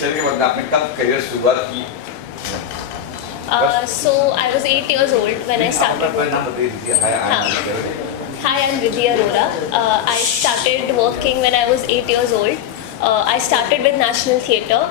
चलिए के बाद आपने कब करियर शुरुआत की? So I was 8 years old when I started. अपना नाम बता दीजिए। Hi, I'm Vidhi Arora. I started working when I was 8 years old. I started with National Theatre.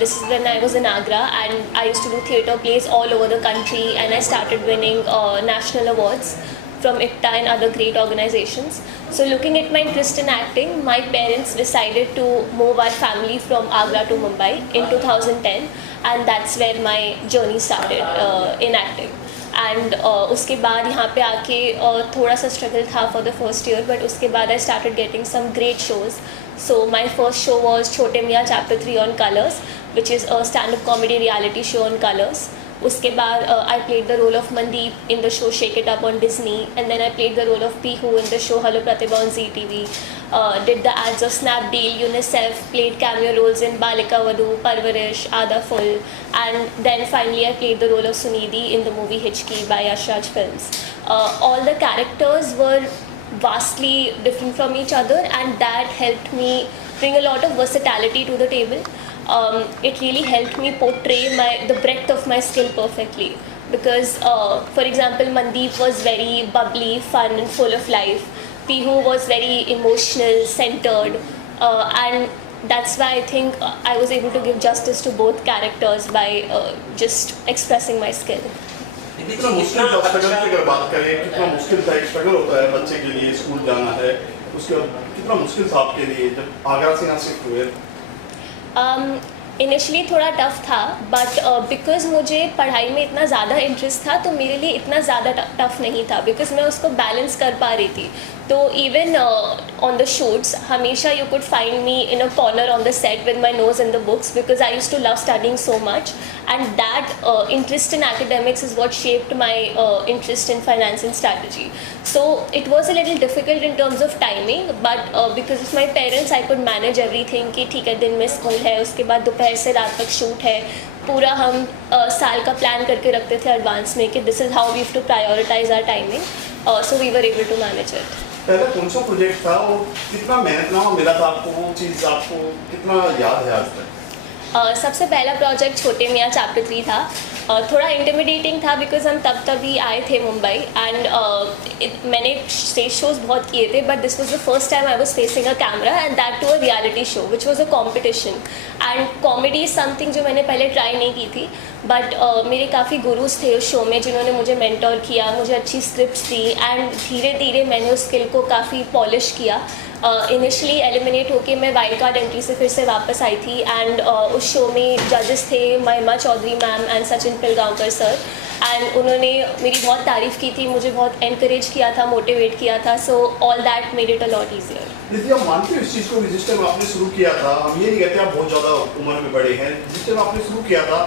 This is when I was in Agra, and I used to do theatre plays all over the country, and I started winning national awards from ICTA and other great organizations. So looking at my interest in acting, my parents decided to move our family from Agra to Mumbai in 2010, and that's where my journey started in acting. And उसके बाद यहाँ पे आके थोड़ा सा struggle था for the first year, but उसके बाद I started getting some great shows. So my first show was Chhote Miyan chapter 3 on Colors, which is a stand up comedy reality show on Colors. उसके बाद I played the role of Mandeep in the show shake it up on Disney, and then I played the role of Pihu in the show hello Pratibha on ZTV. Did the ads of Snapdeal, UNICEF, played cameo roles in Balika Vadhu, Parvarish, Aada Full, and then finally I played the role of Sunidhi in the movie Hichki by Yash Raj Films. All the characters were vastly different from each other, and that helped me bring a lot of versatility to the table. It really helped me portray the breadth of my skill perfectly, because for example Mandeep was very bubbly, fun and full of life. Pihu was very emotional, centered, and that's why I think I was able to give justice to both characters by just expressing my skill. इतना मुश्किल था struggle की अगर बात करें, कितना मुश्किल था, एक स्ट्रगल होता है बच्चे के लिए, स्कूल जाना है, उसके बाद कितना मुश्किल था आपके लिए जब आगरा से यहाँ शिफ्ट हुए? इनिशियली थोड़ा टफ था, बट बिकॉज मुझे पढ़ाई में इतना ज़्यादा इंटरेस्ट था तो मेरे लिए इतना ज़्यादा टफ नहीं था, बिकॉज मैं उसको बैलेंस कर पा रही थी. तो इवन ऑन द शूट्स हमेशा you could find me in a corner on the set with my nose in the books, because I use to love studying so much, and that interest in academics is what shaped my interest in finance and strategy. So it was a little difficult in terms of timing, but because of my parents I could manage everything कि ठीक है दिन में school है, उसके बाद दोपहर से रात तक शूट है, पूरा हम साल का प्लान करके रखते थे एडवांस में कि this is how we have to prioritise our timing. So we were able to manage it. पहले कौन सा प्रोजेक्ट था और कितना मेहनतनामा मिला था आपको, वो चीज़ आपको कितना याद है आज तक? सबसे पहला प्रोजेक्ट छोटे मियाँ चैप्टर 3 था. थोड़ा इंटिमिडेटिंग था बिकॉज हम तभी आए थे मुंबई, एंड मैंने स्टेज शोज़ बहुत किए थे, but this was the first time I was facing a camera, and that too a reality show which was a competition. And comedy is something जो मैंने पहले ट्राई नहीं की थी, बट मेरे काफ़ी गुरुज थे उस शो में जिन्होंने मुझे मेंटोर किया, मुझे अच्छी स्क्रिप्ट्स दी, एंड धीरे धीरे मैंने उस स्किल को काफ़ी पॉलिश किया. इनिशियली एलिमिनेट होके मैं वाइल्ड कार्ड एंट्री से फिर से वापस आई थी, एंड उस शो में जजेस थे Mahima Chaudhary ma'am and Sachin Pilgaonkar sir, एंड उन्होंने मेरी बहुत तारीफ़ की थी, मुझे बहुत एनकरेज किया था, मोटिवेट किया था. So all that made it a lot easier. दीदी आप मानते हो इस चीज़ को, जिस टाइम आपने शुरू किया था, हम ये नहीं कहते आप बहुत ज़्यादा उम्र में बड़े हैं, जिस टाइम आपने शुरू किया था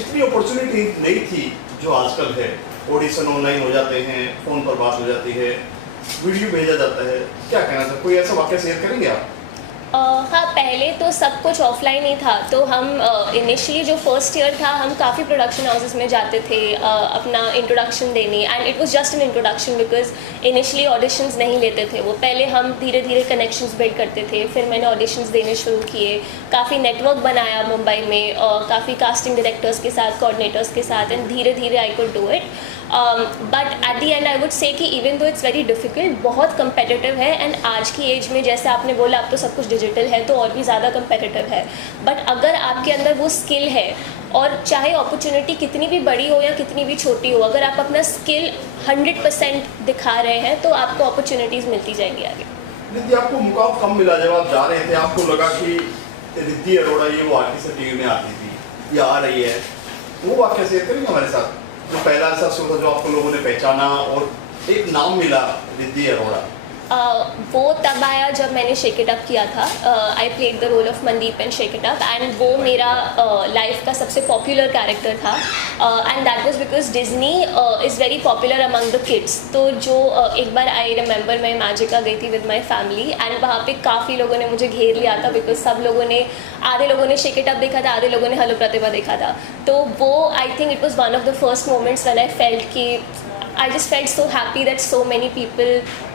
इतनी अपॉर्चुनिटी नहीं थी जो आजकल है. ऑडिशन ऑनलाइन हो जाते हैं, फ़ोन पर बात हो जाती है, वीडियो भेजा जाता है, क्या कहना था, कोई ऐसा वाक़या शेयर करेंगे आप? हाँ, पहले तो सब कुछ ऑफलाइन ही था. तो हम इनिशियली जो फर्स्ट ईयर था हम काफ़ी प्रोडक्शन हाउसेस में जाते थे अपना इंट्रोडक्शन देने, and it was just an introduction because initially auditions नहीं लेते थे वो. पहले हम धीरे धीरे कनेक्शंस बिल्ड करते थे, फिर मैंने ऑडिशंस देने शुरू किए, काफ़ी नेटवर्क बनाया मुंबई में, काफ़ी कास्टिंग डायरेक्टर्स के साथ, कोऑर्डिनेटर्स के साथ, एंड धीरे धीरे I could do it. But at the end I would say कि even though it's very difficult, बहुत कंपेटिटिव है, एंड आज की एज में जैसे आपने बोला अब तो सब कुछ डिजिटल है तो और भी ज़्यादा कंपेटिटिव है. बट अगर आपके अंदर वो स्किल है, और चाहे अपॉर्चुनिटी कितनी भी बड़ी हो या कितनी भी छोटी हो, अगर आप अपना स्किल 100% दिखा रहे हैं तो आपको अपॉर्चुनिटीज़ मिलती जाएंगी आगे. दीदी आपको मुकाम कम मिला जब आप जा रहे थे, आपको लगा कि रिद्धि अरोड़ा ये वो आर्टिस्ट टीवी में आती थी या आ रही है, वो वाक़या शेयर करेंगे हमारे साथ, जो पहला ऐसा शो था जो आपको लोगों ने पहचाना और एक नाम मिला रिद्धि अरोड़ा? वो तब आया जब मैंने शेक इट अप किया था. I played the role of Mandeep and shake it up, and वो मेरा लाइफ का सबसे पॉपुलर कैरेक्टर था, and that was because Disney is very popular among the kids. तो जो एक बार आई रिमेंबर मैं मैजिका गई थी विद माई फैमिली, एंड वहाँ पे काफ़ी लोगों ने मुझे घेर लिया था बिकॉज सब लोगों ने, आधे लोगों ने शेक इट अप देखा था, आधे लोगों ने हेलो प्रतिभा देखा था. तो वो I think it was one of the first moments when I felt कि I just felt so happy that so many people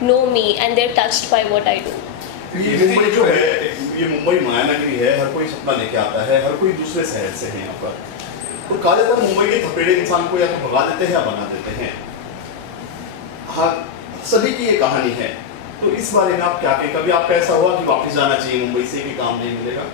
know me and they're touched by what I do. ये मुंबई जो है, ये मुंबई मायानगरी है, हर कोई सपना लेके आता है, हर कोई दूसरे शहर से है यहाँ पर। तो कहा जाता है मुंबई के थपेड़े इंसान को या तो भगा देते हैं या बना देते हैं। हाँ, सभी की ये कहानी है। तो इस बारे में आप क्या कहें? कभी आपका ऐसा हुआ कि वापस जाना चाहिए मुंबई से, कि काम नहीं मिलेगा?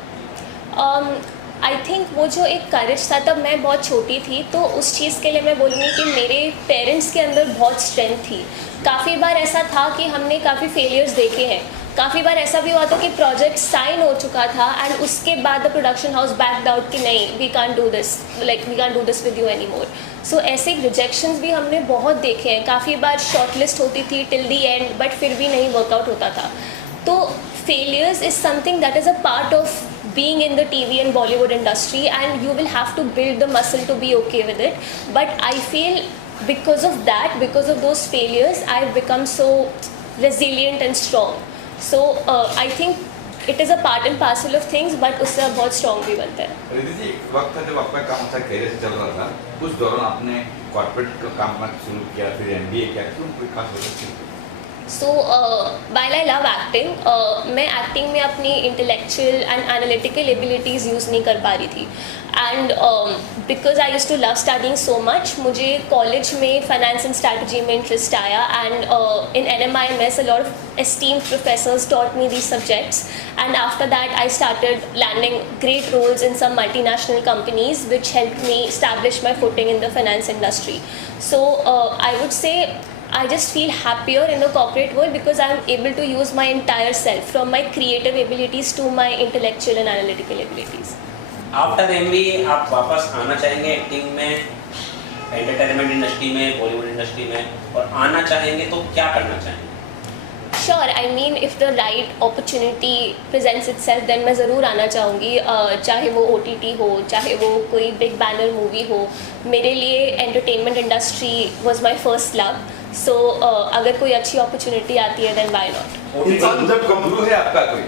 आई थिंक वो जो एक करेज था, तब मैं बहुत छोटी थी, तो उस चीज़ के लिए मैं बोलूँगी कि मेरे पेरेंट्स के अंदर बहुत स्ट्रेंथ थी। काफ़ी बार ऐसा था कि हमने काफ़ी फेलियर्स देखे हैं। काफ़ी बार ऐसा भी हुआ था कि प्रोजेक्ट साइन हो चुका था एंड उसके बाद the production house backed out कि नहीं, we can't do this, like we can't do this with you anymore. So ऐसे रिजेक्शंस भी हमने बहुत देखे हैं। काफ़ी बार शॉर्टलिस्ट होती थी टिल दी एंड, बट फिर भी नहीं वर्कआउट होता था। तो failures is something that is a part of being in the TV and Bollywood industry, and you will have to build the muscle to be okay with it. But I feel because of that, because of those failures, I've become so resilient and strong. So I think it is a part and parcel of things, but उससे आप बहुत strong भी बनते हैं। रिद्धि जी, एक वक्त था जब आपका काम अच्छा कैरियर से चल रहा था, उस दौरान आपने कॉर्पोरेट का काम करना शुरू किया, फिर MBA किया, क्यों, कोई खास वजह थी? So while I love acting, मैं एक्टिंग में अपनी intellectual and analytical abilities use नहीं कर पा रही थी। And because I use to love studying so much, मुझे कॉलेज में फाइनेंस एंड स्ट्रैटेजी में इंटरेस्ट आया, and in NMIMS a lot of esteemed professors taught me these subjects, and after that I started landing great roles in some multinational companies which helped me establish my footing in the finance industry. So I would say I just feel happier in the corporate world because I am able to use my entire self, from my creative abilities to my intellectual and analytical abilities. After MBA आप वापस आना चाहेंगे acting में, entertainment industry में, Bollywood industry में, और आना चाहेंगे तो क्या करना चाहेंगे? Sure, I mean if the right opportunity presents itself, then मैं ज़रूर आना चाहूँगी। चाहे वो OTT हो, चाहे वो कोई बिग बैनर मूवी हो। मेरे लिए entertainment industry was my first love. So अगर कोई अच्छी अपॉर्चुनिटी आती है देन व्हाई नॉट। इंसान जब गुरु है आपका कोई,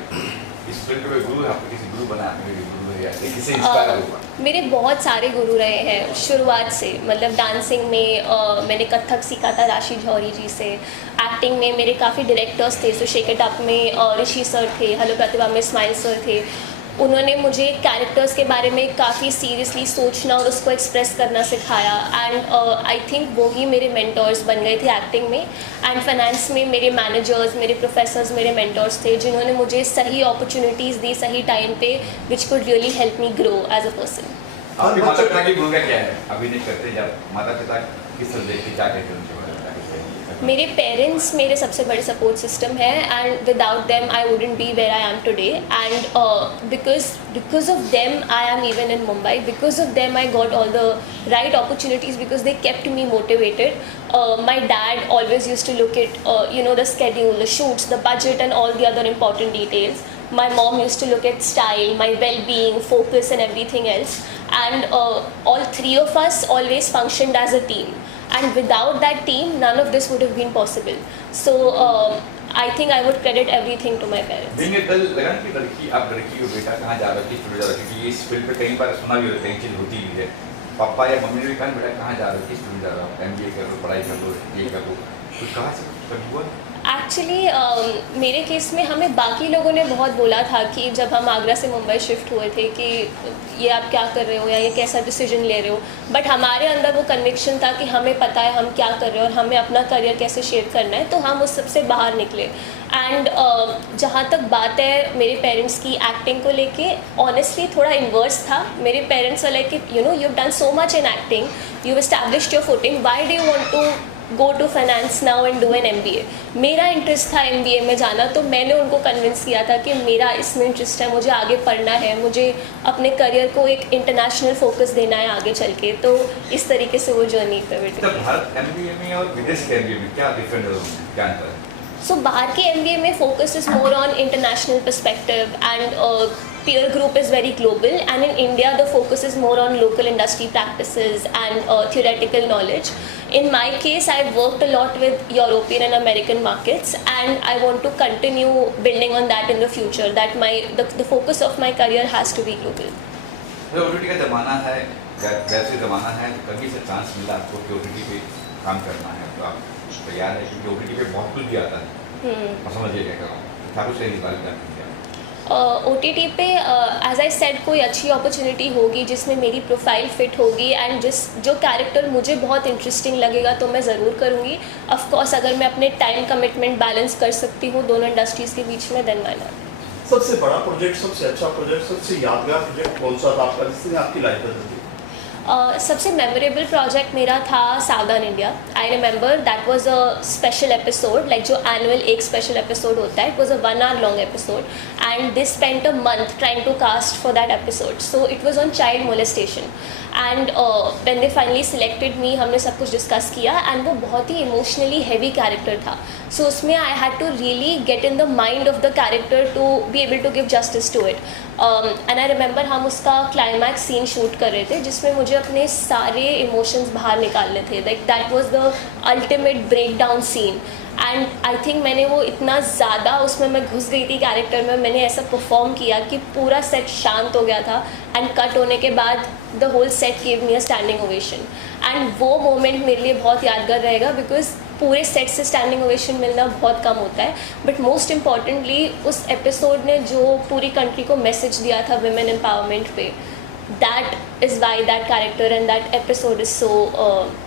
इस फील्ड में गुरु है आपका, किसी गुरु बना आपके गुरु है या किसी इंस्पायर हुआ? मेरे बहुत सारे गुरु रहे हैं शुरुआत से। मतलब डांसिंग में मैंने कथक सीखा था राशि जौहरी जी से। एक्टिंग में मेरे काफ़ी डायरेक्टर्स थे। सो शेक इट अप में ऋषि सर थे, हेलो प्रतिभा में स्माइल सर थे। उन्होंने मुझे कैरेक्टर्स के बारे में काफ़ी सीरियसली सोचना और उसको एक्सप्रेस करना सिखाया, एंड आई थिंक वो ही मेरे मेंटर्स बन गए थे एक्टिंग में। एंड फाइनेंस में मेरे मैनेजर्स, मेरे प्रोफेसर्स मेरे मेंटर्स थे, जिन्होंने मुझे सही अपॉर्चुनिटीज़ दी सही टाइम पे, which could really help me grow as a person. आपके माता पिता की भूमिका क्या है? अभिनय करते जब माता पिता किस तरह देखते, क्या कहते हैं उनके बारे में? मेरे पेरेंट्स मेरे सबसे बड़े सपोर्ट सिस्टम है, and without them I wouldn't be where I am today, and because of them I am even in Mumbai, because of them I got all the right opportunities, because they kept me motivated. My dad always use to look it the schedule, the shoots, the budget and all the other important details. My mom used to look at style, my well-being, focus and everything else, and all three of us always functioned as a team, and without that team none of this would have been possible. So I think I would credit everything to my parents. Being a girl, लगा कि लड़की, आप लड़की हो, बेटा कहाँ जा रहा है, किस फील्ड जा रहा है, क्योंकि इस फील्ड पे कई बार सुना भी होता है, चीज़ होती भी है। पापा या मम्मी ने भी कहा बेटा कहाँ जा रहे हो, किस फील्ड जा रहा हो, MBA कर लो, पढ़ाई कर लो, ये कर लो, कुछ कहाँ से कभी हुआ? एक्चुअली मेरे केस में हमें बाकी लोगों ने बहुत बोला था कि जब हम आगरा से मुंबई शिफ्ट हुए थे कि ये आप क्या कर रहे हो या ये कैसा डिसीजन ले रहे हो, बट हमारे अंदर वो कन्विक्शन था कि हमें पता है हम क्या कर रहे हैं और हमें अपना करियर कैसे शेप करना है, तो हम उस सबसे बाहर निकले। एंड जहाँ तक बात है मेरे पेरेंट्स की एक्टिंग को लेके, ऑनेस्टली थोड़ा इन्वर्स था। मेरे पेरेंट्स वाले कि you have done so much in acting, you established your footing, why do you want to go to finance now and do an MBA? मेरा इंटरेस्ट था MBA में जाना, तो मैंने उनको कन्विंस किया था कि मेरा इसमें इंटरेस्ट है, मुझे आगे पढ़ना है, मुझे अपने करियर को एक इंटरनेशनल फोकस देना है आगे चल के। तो इस तरीके से वो जर्नी पे बैठी। तो भारत MBA में और विदेश के MBA में क्या डिफरेंट है, क्या अंतर है? सो बाहर के MBA में focus is more on international perspective and peer group is very global, and in India the focus is more on local industry practices and theoretical knowledge. In my case, I've worked a lot with European and American markets, and I want to continue building on that in the future, that the focus of my career has to be global. OTT का ज़माना है, वैसे ज़माना है, तो कभी से chance मिला आपको कि OTT पे काम करना है तो आप तैयार है? क्योंकि OTT पे बहुत कुछ भी आता है, और समझिए क्या कर रहा हूँ। ठाकुर सैनी के बारे में जानना चाहेंगे? OTT पे एज आई सेड कोई अच्छी अपॉर्चुनिटी होगी जिसमें मेरी प्रोफाइल फिट होगी एंड जो कैरेक्टर मुझे बहुत इंटरेस्टिंग लगेगा तो मैं ज़रूर करूँगी. ऑफ कोर्स अगर मैं अपने टाइम कमिटमेंट बैलेंस कर सकती हूँ दोनों इंडस्ट्रीज़ के बीच में, देन व्हाई नॉट. सबसे बड़ा प्रोजेक्ट, सबसे अच्छा प्रोजेक्ट, सबसे यादगार प्रोजेक्ट कौन सा था आपका जिसने आपकी लाइफ बदल दी? सबसे मेमोरेबल प्रोजेक्ट मेरा था Savdhaan India. I remember that was a special episode, like जो एनुअल एक स्पेशल एपिसोड होता है. It was a 1 hour long episode and they spent a month trying to cast for that episode. So it was on child molestation and when they finally selected me, हमने सब कुछ discuss किया and वो बहुत ही emotionally heavy character था. So उसमें I had to really get in the mind of the character to be able to give justice to it. And I remember हम उसका क्लाइमैक्स सीन शूट कर रहे थे जिसमें मुझे अपने सारे इमोशंस बाहर निकालने थे. Like that was the ultimate break down scene and I think मैंने वो इतना ज़्यादा उसमें मैं घुस गई थी कैरेक्टर में. मैंने ऐसा परफॉर्म किया कि पूरा सेट शांत हो गया था एंड कट होने के बाद the whole set give me a standing ovation. And वो मोमेंट मेरे लिए बहुत यादगार रहेगा बिकॉज पूरे सेट से स्टैंडिंग ओवेशन मिलना बहुत कम होता है. बट मोस्ट इम्पॉर्टेंटली उस एपिसोड ने जो पूरी कंट्री को मैसेज दिया था विमेन एम्पावरमेंट पे, that is why that character and that episode is so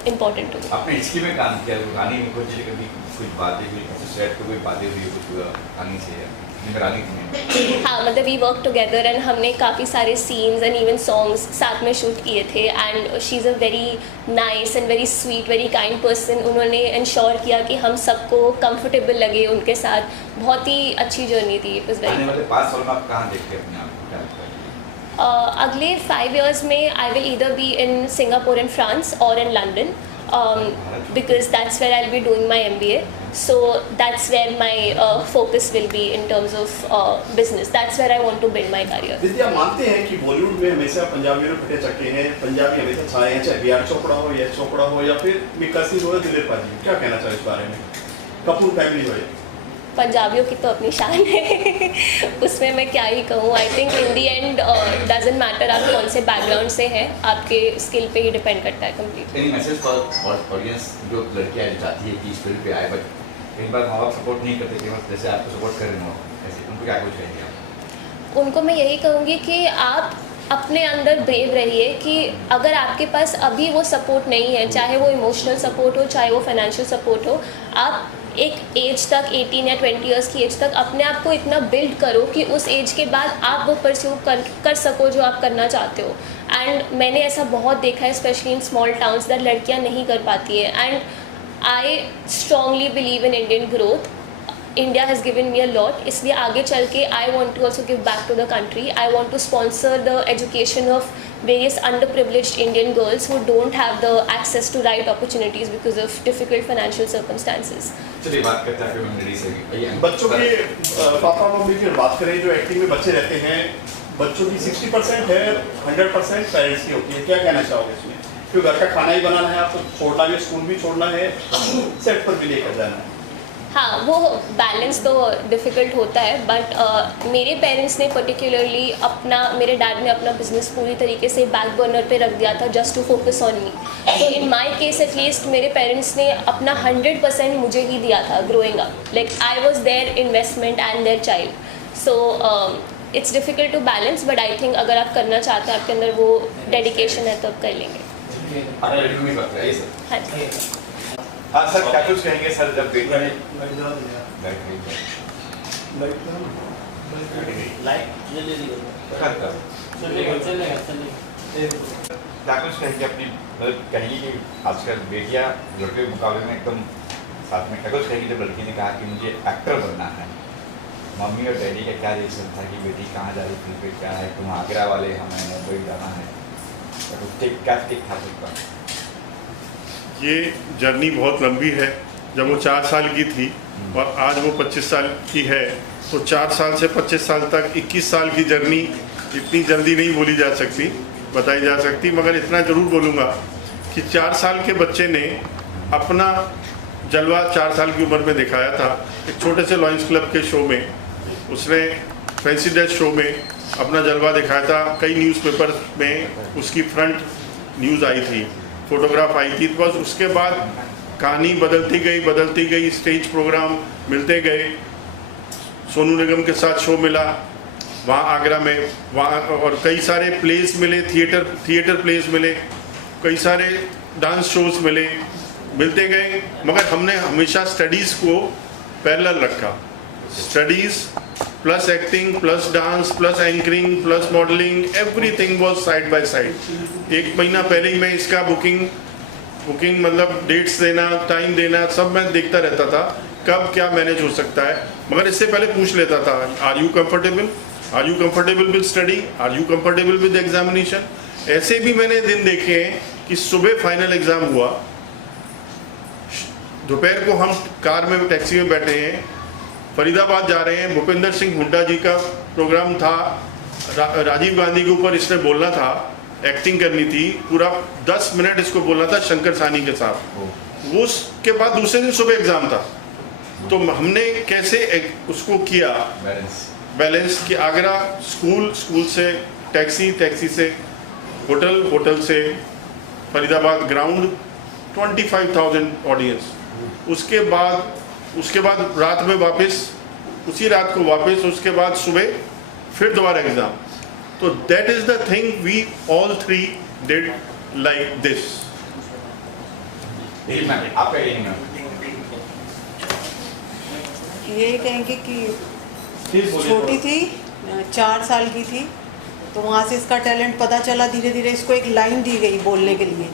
important to me. आपने हिस्ट्री में काम किया, गाने में कुछ कभी कुछ बातें हुई, कुछ सेट पे कोई बातें हुई, कुछ गाने से निगरानी थी? हाँ, मतलब वी वर्क टुगेदर एंड हमने काफ़ी सारे सीन्स एंड इवन सॉन्ग्स साथ में शूट किए थे. And she is a very nice and very sweet, very kind person. उन्होंने इंश्योर किया कि हम सबको कंफर्टेबल लगे उनके साथ. बहुत ही अच्छी जर्नी थी. इट वाज आने वेरी. वाले 5 साल में आप कहाँ देखते हैं अपने आप को, क्या लगता है? अगले 5 years में I will either be in Singapore and France और in London because that's where I'll be doing my MBA. So that's where my focus will be in terms of business. That's where I want to build my career. विद्या, मानते हैं कि बॉलीवुड में हमेशा पंजाबियों ने फटे चक्के हैं, पंजाबी हमेशा छाए हैं, चाहे बी.आर. चोपड़ा हो, यश चोपड़ा हो या फिर मिक्का सिंह हो या दिलीप पाजी. क्या कहना चाहिए इस बारे में? कपूर फैमिली हो या पंजाबियों की तो अपनी शान है. उसमें मैं क्या ही कहूँ. I think in the and doesn't matter आप कौन से बैकग्राउंड से हैं, आपके स्किल पे ही डिपेंड करता है completely. Any message for audience जो लड़कियां चाहती है कि इस फील्ड पे आए, बट कई बार माँ बाप सपोर्ट नहीं करते, कई बार जैसे आपको सपोर्ट कर रहे हो, ऐसे उनको क्या कुछ कहेंगे आप? उनको मैं यही कहूँगी कि आप अपने अंदर ब्रेव रहिए कि अगर आपके पास अभी वो सपोर्ट नहीं है, चाहे वो इमोशनल सपोर्ट हो, चाहे वो फाइनेंशियल सपोर्ट हो, आप एक एज तक 18 या 20 years की एज तक अपने आप को इतना बिल्ड करो कि उस एज के बाद आप वो परस्यू कर सको जो आप करना चाहते हो. एंड मैंने ऐसा बहुत देखा है especially in small towns that लड़कियां नहीं कर पाती हैं. And I strongly believe in Indian growth. India has given me a lot, इसलिए आगे चल के I want to also give back to the country. I want to sponsor the education of various underprivileged Indian girls who don't have the access to right opportunities because of difficult financial circumstances. चलिए बात करते हैं memory से. बच्चों के papa mummy की बात करें, जो एक्टिंग में बच्चे रहते हैं, बच्चों की 60% है, 100% पेरेंट्स की होती है. क्या कहना चाहोगे इसमें? क्योंकि घर का खाना ही बनाना है, आपको छोड़ना भी, स्कूल भी छोड़ना है, सेट पर भी लेकर जाना है. हाँ, वो बैलेंस तो डिफ़िकल्ट होता है. बट मेरे पेरेंट्स ने पर्टिकुलरली मेरे डैड ने अपना बिजनेस पूरी तरीके से बैक बर्नर पे रख दिया था just to focus on me. तो इन माय केस एटलीस्ट मेरे पेरेंट्स ने अपना 100% मुझे ही दिया था growing up. Like I was their investment and their child. So it's difficult to balance, but I think अगर आप करना चाहते हैं, आपके अंदर वो डेडिकेशन है, तो आप कर लेंगे. हाँ जी. हाँ सर, क्या कुछ कहेंगे सर? जब बेटा ने क्या कुछ कहेंगे अपनी, मतलब कहेंगे कि आजकल बेटियां लड़के के मुकाबले में एकदम साथ में, क्या कुछ कहेंगे जब लड़की ने कहा कि मुझे एक्टर बनना है, मम्मी और डैडी का क्या रिएक्शन था कि बेटी कहाँ जा रही फिल्म पे, क्या है, तुम आगरा वाले, हमें मुंबई जाना है, क्या ठीक था? ये जर्नी बहुत लंबी है. जब वो 4 साल की थी और आज वो 25 साल की है, तो 4 साल से 25 साल तक 21 साल की जर्नी इतनी जल्दी नहीं बोली जा सकती, बताई जा सकती. मगर इतना ज़रूर बोलूँगा कि 4 साल के बच्चे ने अपना जलवा 4 साल की उम्र में दिखाया था. एक छोटे से लॉयंस क्लब के शो में उसने, फैंसी ड्रेस शो में अपना जलवा दिखाया था. कई न्यूज़पेपर में उसकी फ्रंट न्यूज़ आई थी, फोटोग्राफ आई थी. बस उसके बाद कहानी बदलती गई, स्टेज प्रोग्राम मिलते गए, सोनू निगम के साथ शो मिला वहाँ आगरा में, वहाँ और कई सारे प्लेस मिले, थिएटर प्लेस मिले, कई सारे डांस शोज मिलते गए, मगर हमने हमेशा स्टडीज़ को पैरेलल रखा। Studies plus acting plus dance plus anchoring plus modelling, everything was side by side. 1 महीना पहले ही मैं इसका बुकिंग मतलब डेट्स देना, टाइम देना, सब मैं देखता रहता था कब क्या मैनेज हो सकता है। मगर इससे पहले पूछ लेता था, are you comfortable with study, are you comfortable with examination. ऐसे भी मैंने दिन देखे हैं कि सुबह फाइनल एग्जाम हुआ, दोपहर को हम कार में टैक्सी में बैठे हैं, फरीदाबाद जा रहे हैं, भूपेंद्र सिंह हुड्डा जी का प्रोग्राम था, राजीव गांधी के ऊपर इसने बोलना था, एक्टिंग करनी थी, पूरा 10 मिनट इसको बोलना था शंकर सानी के साथ। उसके बाद दूसरे दिन सुबह एग्जाम था, तो हमने कैसे उसको किया बैलेंस कि आगरा स्कूल से टैक्सी से होटल से फरीदाबाद ग्राउंड, 25,000 ऑडियंस, उसके बाद रात में वापस, उसी रात को वापस, उसके बाद सुबह फिर दोबारा एग्जाम। तो that is the thing we all 3 did like this. आपका यही कहेंगे कि छोटी थी, 4 साल की थी, तो वहाँ से इसका टैलेंट पता चला। धीरे धीरे इसको एक लाइन दी गई बोलने के लिए,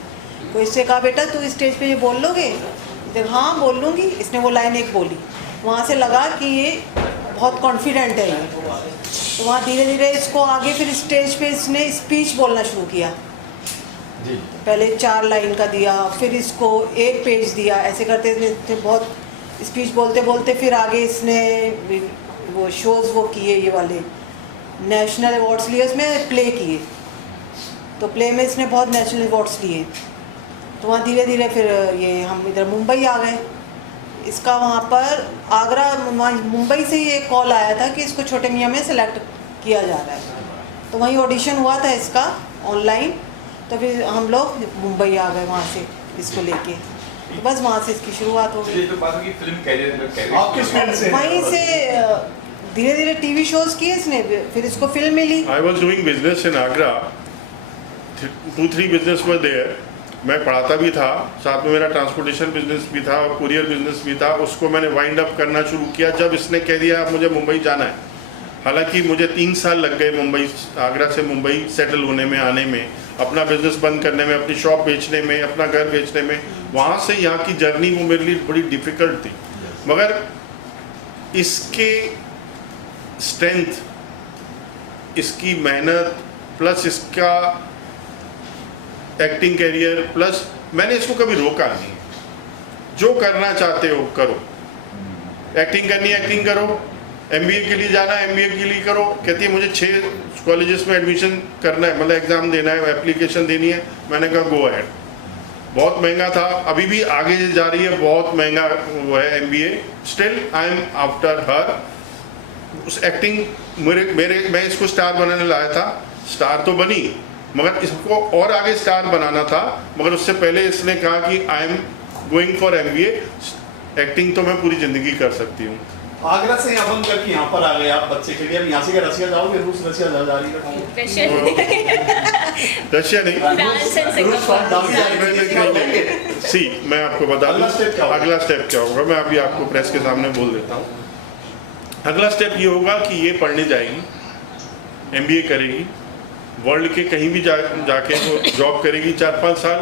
तो इससे कहा बेटा तू स्टेज पे ये बोल लोगे? हाँ बोल लूँगी। इसने वो लाइन एक बोली, वहाँ से लगा कि ये बहुत कॉन्फिडेंट है ये, तो वहाँ धीरे धीरे इसको आगे फिर स्टेज पे इसने स्पीच बोलना शुरू किया। पहले 4 लाइन का दिया, फिर इसको 1 पेज दिया, ऐसे करते थे बहुत स्पीच बोलते बोलते फिर आगे इसने वो शोज़ वो किए, ये वाले नेशनल अवार्ड्स लिए, उसमें प्ले किए, तो प्ले में इसने बहुत नेशनल अवार्ड्स लिए। तो वहाँ धीरे धीरे फिर ये हम इधर मुंबई आ गए। इसका वहाँ पर आगरा मुंबई से ही एक कॉल आया था कि इसको छोटे मियाँ में सेलेक्ट किया जा रहा है, तो वहीं ऑडिशन हुआ था इसका ऑनलाइन। तो फिर हम लोग मुंबई आ गए वहाँ से इसको लेके, तो बस वहाँ से इसकी शुरुआत हो गई। तो बात की फिल्म कैरियर आप किस फील्ड से? वहीं से धीरे धीरे टीवी शोज किए इसने, फिर इसको फिल्म मिली। I was doing business in Agra, 2-3 business were there. मैं पढ़ाता भी था, साथ में मेरा ट्रांसपोर्टेशन बिजनेस भी था और कुरियर बिजनेस भी था। उसको मैंने वाइंड अप करना शुरू किया जब इसने कह दिया अब मुझे मुंबई जाना है। हालांकि मुझे 3 साल लग गए मुंबई, आगरा से मुंबई सेटल होने में, आने में, अपना बिजनेस बंद करने में, अपनी शॉप बेचने में, अपना घर बेचने में। वहाँ से यहाँ की जर्नी वो मेरे लिए बड़ी डिफ़िकल्ट थी, मगर इसके स्ट्रेंथ, इसकी मेहनत प्लस इसका एक्टिंग कैरियर प्लस मैंने इसको कभी रोका नहीं। जो करना चाहते हो करो, एक्टिंग करनी है एक्टिंग करो, MBA के लिए जाना है MBA के लिए करो। कहती है मुझे 6 कॉलेजेस में एडमिशन करना है, मतलब एग्ज़ाम देना है, एप्लीकेशन देनी है। मैंने कहा गो अहेड। बहुत महंगा था, अभी भी आगे जा रही है, बहुत महंगा वो है MBA। Still I am after her. उस एक्टिंग मैं इसको स्टार बनाने लाया था, स्टार तो बनी, मगर इसको और आगे स्टार बनाना था। मगर उससे पहले इसने कहा कि I am going for MBA, acting तो मैं पूरी ज़िंदगी कर सकती हूँ। आगरा से यहाँ बंद करके यहाँ पर आ गए आप बच्चे के लिए। अब यहाँ से क्या रसिया जाओगे? रूस रसिया जारी रखोगे? रशिया नहीं, फ्रांस एंड सिंगापुर। सी मैं आपको बता दूँ अगला स्टेप क्या होगा। मैं अभी आपको प्रेस के सामने बोल देता हूँ। अगला स्टेप ये होगा कि ये पढ़ने जाएगी, MBA करेगी, वर्ल्ड के कहीं भी जाके वो जॉब करेगी 4-5 साल।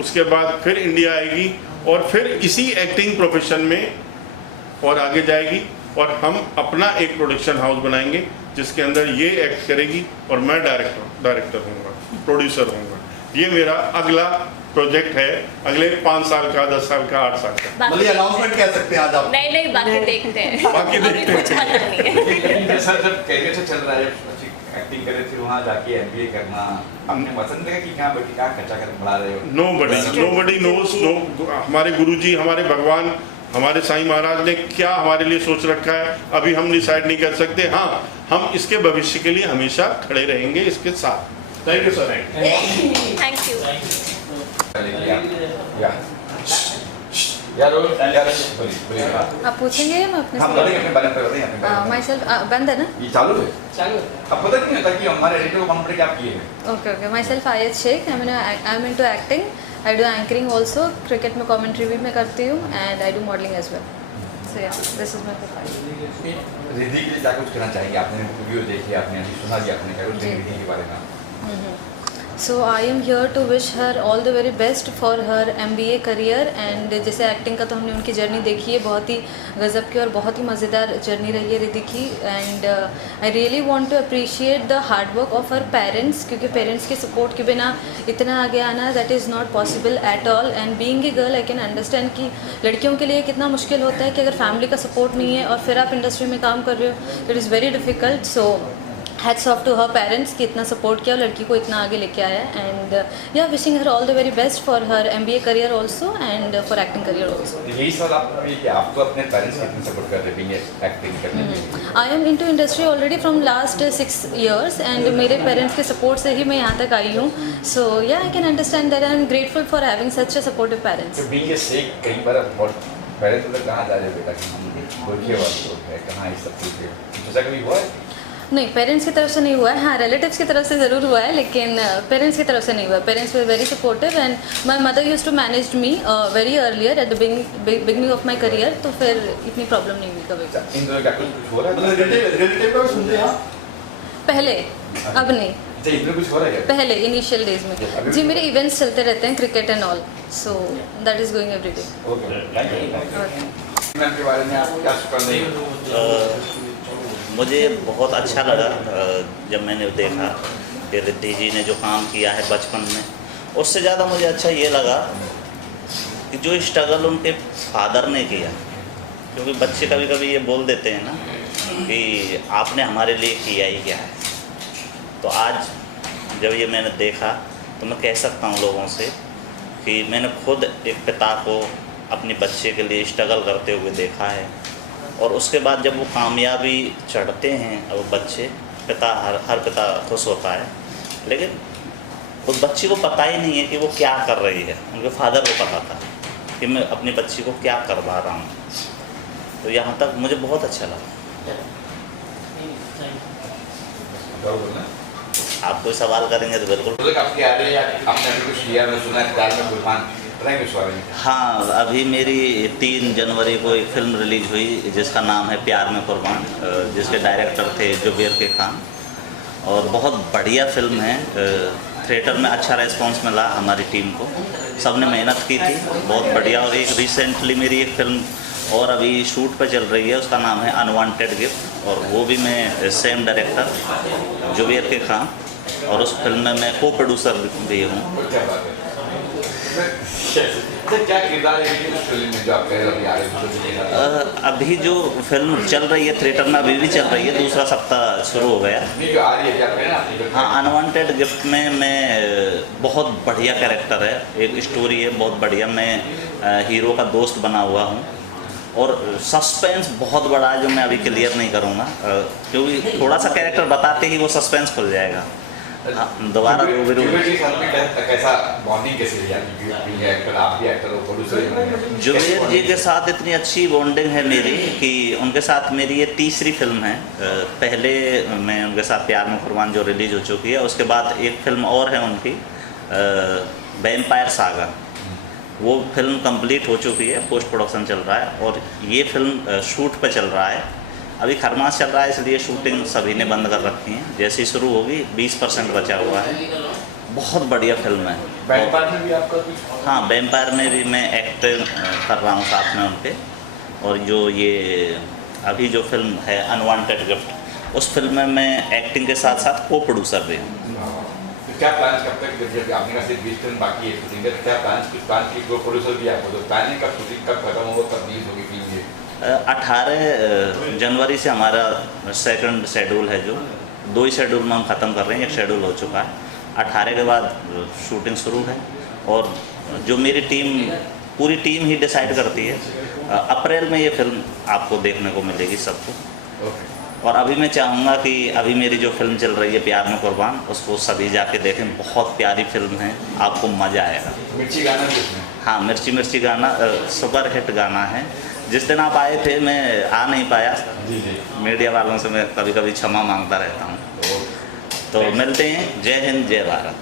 उसके बाद फिर इंडिया आएगी और फिर इसी एक्टिंग प्रोफेशन में और आगे जाएगी, और हम अपना एक प्रोडक्शन हाउस बनाएंगे जिसके अंदर ये एक्ट करेगी और मैं डायरेक्टर होऊंगा, प्रोड्यूसर होऊंगा। ये मेरा अगला प्रोजेक्ट है, अगले 5 साल का, 10 साल का, 8 साल का। मतलब अनाउंसमेंट कह सकते हैं आज आप? नहीं बाकी देखते हैं, बाकी देखते हैं। कुछ पता नहीं है। सर जब कैरियर से चल रहा है, एक्टिंग करे, फिर वहाँ जाके MBA करना, आपने पसंद है कि क्या खर्चा कर बढ़ा रहे हो? Nobody knows. हमारे गुरुजी, हमारे भगवान, हमारे साईं महाराज ने क्या हमारे लिए सोच रखा है अभी हम डिसाइड नहीं कर सकते। हाँ, हम इसके भविष्य के लिए हमेशा खड़े रहेंगे इसके साथ। Thank you sir. Thank you. यार बोलिए हाँ। आप पूछेंगे या मैं अपने हाँ बताइए अपने बारे में बताइए अपने बारे में। माई सेल्फ बंद है ना? ये चालू है अब पता नहीं होता कि हमारे एडिटर को मालूम पड़े कि आप किए हैं। Okay okay myself Aayat Shaikh, I am into acting, I do anchoring also, cricket में कमेंट्री भी मैं करती हूँ and I do modelling as well. So yeah this is my profile. Riddhi के लिए क्या कुछ कहना चाहेंगे? आपने वीडियो देखी, आपने अभी सुना भी, आपने क्या कुछ रिद्धि के बारे में? So I am here to wish her all the very best for her MBA career. And जैसे एक्टिंग का तो हमने उनकी जर्नी देखी है, बहुत ही गज़ब की और बहुत ही मज़ेदार जर्नी रही है रिद्धि की। And I really want to appreciate the hard work of her parents, क्योंकि पेरेंट्स के सपोर्ट के बिना इतना आगे आना that is not possible at all. And being a girl I can understand कि लड़कियों के लिए कितना मुश्किल होता है कि अगर फैमिली का सपोर्ट नहीं है और फिर आप इंडस्ट्री में काम कर रहे हो, it is very difficult. So hats off to her parents कि इतना सपोर्ट किया और लड़की को इतना आगे लेके आया। एंड या wishing her all the very best for her MBA career also and for acting career also. यही सवाल आपको भी कि आपको अपने पेरेंट्स कितने सपोर्ट कर रहे हैं एक्टिंग करने के लिए? I am in to industry already from last 6 years and मेरे पेरेंट्स के सपोर्ट से ही मैं यहाँ तक आई हूँ। So yeah I can understand that I am grateful for having such a supportive parents. तो बीइंग ए शेख कई बार बहुत पहले तो कहाँ जा रहे बेटा कि हम गोरखिया वाले लोग हैं, कहाँ इस सब चीज़ पे सोचा कभी हुआ है? नहीं, पेरेंट्स की तरफ से नहीं हुआ है। हाँ, रिलेटिव्स की तरफ से ज़रूर हुआ है, लेकिन पेरेंट्स की तरफ से नहीं हुआ। Parents were very supportive and my mother used to manage me very earlier at the beginning of my career, तो फिर इतनी प्रॉब्लम नहीं हुई कभी। इन दोनों क्या कुछ हो रहा है? रिलेटिव का भी सुनते हैं आप? पहले, अब नहीं, अच्छा इनमें कुछ हो रहा है क्या? पहले इनिशियल डेज में जी मेरे इवेंट्स चलते रहते हैं, cricket and all, so that is going every day. Okay thank you. Ma'am के बारे में आप क्या करने? मुझे बहुत अच्छा लगा जब मैंने देखा कि रिद्धि जी ने जो काम किया है बचपन में, उससे ज़्यादा मुझे अच्छा ये लगा कि जो स्ट्रगल उनके फादर ने किया, क्योंकि बच्चे कभी कभी ये बोल देते हैं ना कि आपने हमारे लिए किया ही क्या है। तो आज जब ये मैंने देखा तो मैं कह सकता हूँ लोगों से कि मैंने खुद एक पिता को अपने बच्चे के लिए स्ट्रगल करते हुए देखा है, और उसके बाद जब वो कामयाबी चढ़ते हैं और बच्चे, पिता हर पिता खुश होता है, लेकिन उस बच्ची को पता ही नहीं है कि वो क्या कर रही है। उनके फादर को पता था कि मैं अपनी बच्ची को क्या करवा रहा हूँ। तो यहाँ तक मुझे बहुत अच्छा लगा। आप कोई सवाल करेंगे तो बिल्कुल। आपकी आ रही है, आपने कुछ किया, मैं सुना है प्यार में कुर्बान रहेंगे इस बारे में? हाँ, अभी मेरी 3 जनवरी को एक फ़िल्म रिलीज हुई जिसका नाम है प्यार में कुर्बान, जिसके डायरेक्टर थे जुबेर के खान, और बहुत बढ़िया फिल्म है। थिएटर में अच्छा रेस्पॉन्स मिला हमारी टीम को, सबने मेहनत की थी, बहुत बढ़िया। और एक रिसेंटली मेरी एक फ़िल्म और अभी शूट पर चल रही है, उसका नाम है अनवांटेड गिफ्ट, और वो भी मैं सेम डायरेक्टर जुबेर के खान, और उस फिल्म में मैं को प्रोड्यूसर भी हूँ। क्या बात है? क्या किरदार है इस फिल्म में जो आप कह रहे हैं? अभी जो फिल्म चल रही है थिएटर में, अभी भी चल रही है, दूसरा सप्ताह शुरू हो गया। नहीं जो आ रही है क्या कह रहे हैं? हाँ, अनवांटेड गिफ्ट में मैं बहुत बढ़िया कैरेक्टर है, एक स्टोरी है बहुत बढ़िया। मैं हीरो का दोस्त बना हुआ हूँ, और सस्पेंस बहुत बड़ा है जो मैं अभी क्लियर नहीं करूँगा, क्योंकि थोड़ा सा कैरेक्टर बताते ही वो सस्पेंस खुल जाएगा। दोबारा कैसा बॉन्डिंग कैसे एक्टर, आप भी एक्टर हो, प्रोड्यूसर? जुबेर जी के साथ इतनी अच्छी बॉन्डिंग है मेरी कि उनके साथ मेरी ये तीसरी फिल्म है। पहले मैं उनके साथ प्यार में कुर्बान जो रिलीज हो चुकी है, उसके बाद एक फिल्म और है उनकी वैम्पायर सागा, वो फिल्म कंप्लीट हो चुकी है, पोस्ट प्रोडक्शन चल रहा है, और ये फिल्म शूट पे चल रहा है। अभी खरमास चल रहा है, इसलिए शूटिंग सभी ने बंद कर रखी है, जैसे ही शुरू होगी 20% बचा हुआ है। बहुत बढ़िया फिल्म है। वैम्पायर में भी आपका कुछ? हाँ, वैम्पायर में भी मैं एक्ट कर रहा हूँ साथ में उनके, और जो ये अभी जो फिल्म है अनवांटेड गिफ्ट, उस फिल्म में मैं एक्टिंग के साथ साथ को प्रोड्यूसर भी हूँ। क्या प्लान कब तक, जब आपने कहा सिर्फ 20 फिल्म बाकी है शूटिंग का, क्या प्लान की को प्रोड्यूसर भी आपको, तो प्लानिंग कब, शूटिंग कब खत्म होगा, कब रिलीज होगी फिल्म? 18 जनवरी से हमारा सेकंड शेड्यूल है, जो 2 ही शेड्यूल में हम ख़त्म कर रहे हैं, एक शेड्यूल हो चुका है। 18 के बाद शूटिंग शुरू है, और जो मेरी टीम, पूरी टीम ही डिसाइड करती है। अप्रैल में ये फिल्म आपको देखने को मिलेगी सबको। और अभी मैं चाहूँगा कि अभी मेरी जो फिल्म चल रही है प्यार में कुर्बान, उसको सभी जाके देखें, बहुत प्यारी फिल्म है, आपको मज़ा आएगा। मिर्ची गाना भी उसमें? हाँ, मिर्ची मिर्ची गाना सुपर हिट गाना है। जिस दिन आप आए थे मैं आ नहीं पाया, जी जी। मीडिया वालों से मैं कभी कभी क्षमा मांगता रहता हूँ। तो मिलते हैं। जय हिंद, जय भारत।